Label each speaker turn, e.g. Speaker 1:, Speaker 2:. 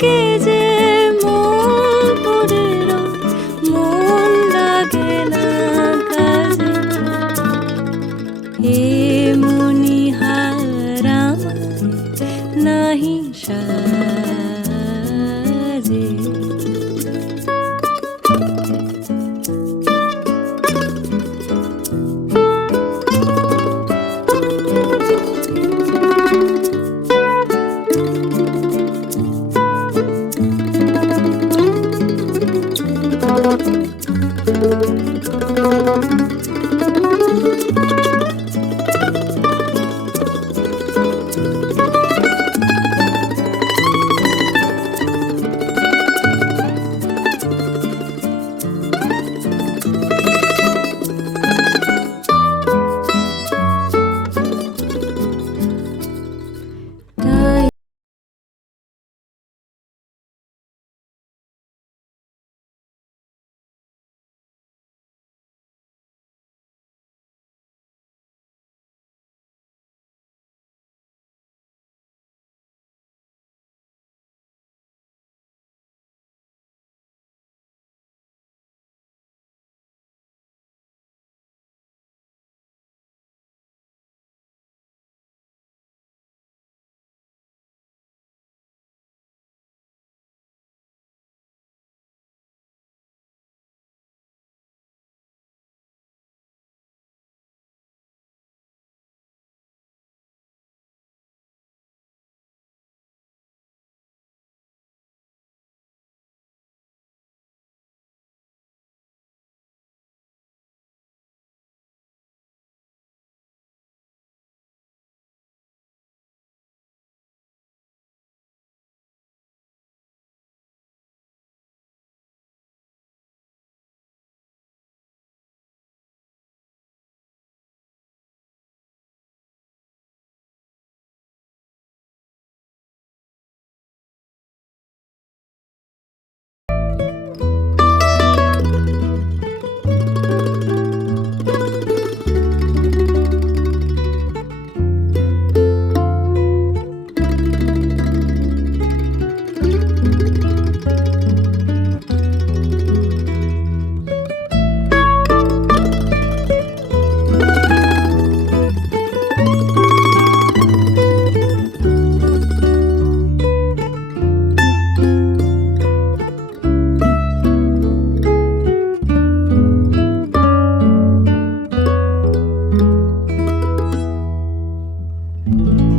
Speaker 1: লাগে যে মন ভরে মন লাগে না কাজে। হে মনিহার নাহি সা thank you.